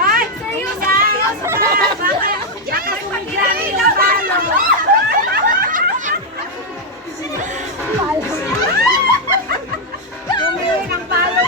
Ay, seryoso ka. Baka sumigrami yung palo. Tumili ng palo.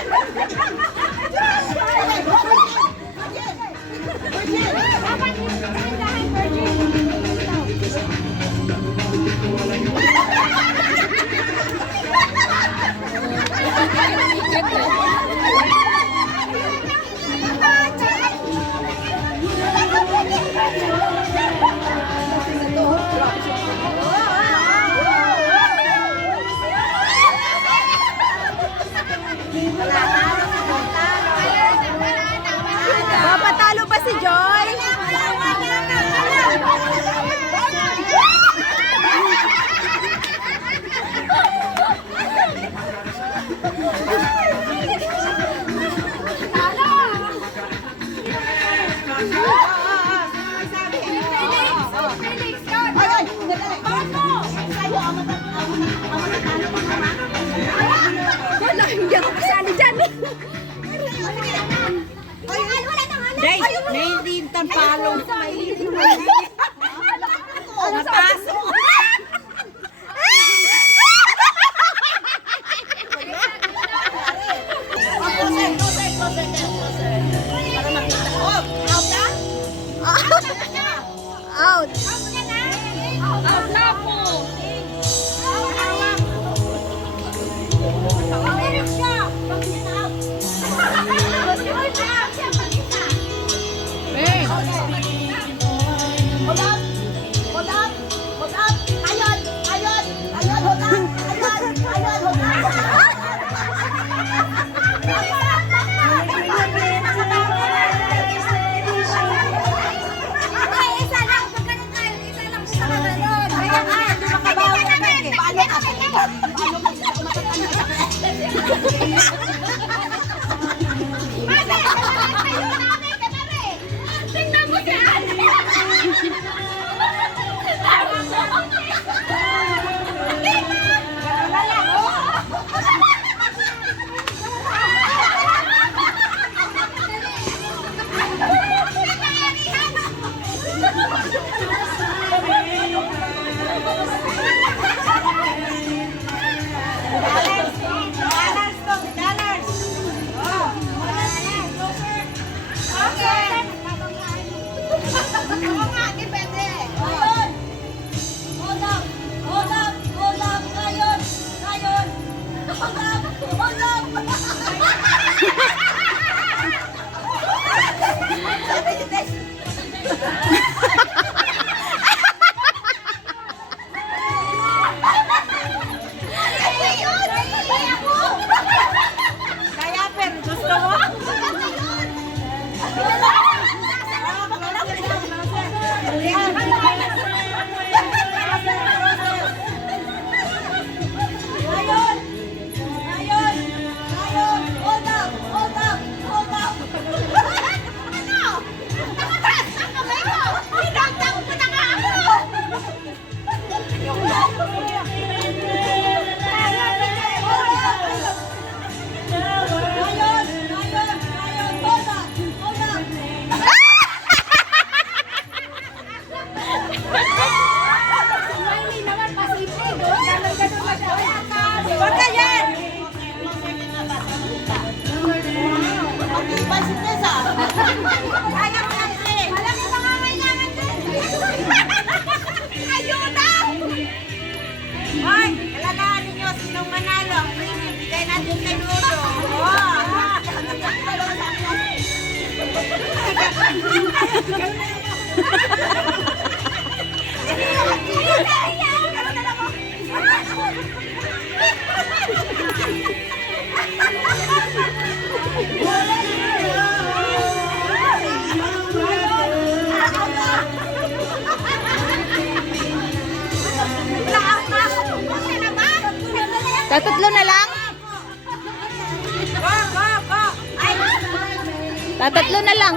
Papatalo ba si Joy? Wala, hindi ako kasali dyan. Guys, may lintan palong sa may napasok. Out. Out na po. Tatatlo na lang? Tatatlo na lang.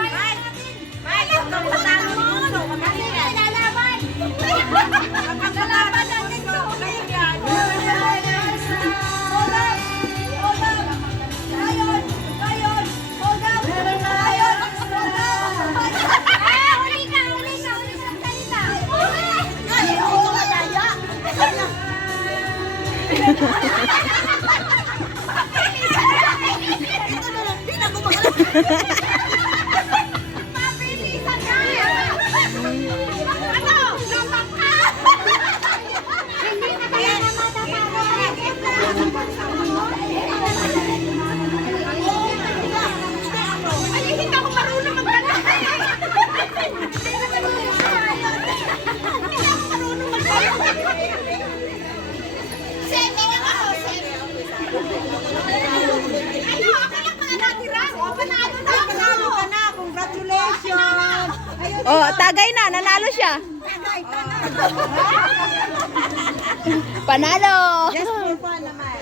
Ito na lang, di na gumagalaw. Mabilisan na! Ano? Napak ka! Hindi na kaya ay, hindi ako marunong magkanta. Hindi ako marunong magkanta. Semi na ako, semi. Ano, ako lang mga natira. O, panalo na ako. Panalo ka na, congratulations. Oh, tagay na, nanalo siya. Panalo. Just for fun naman.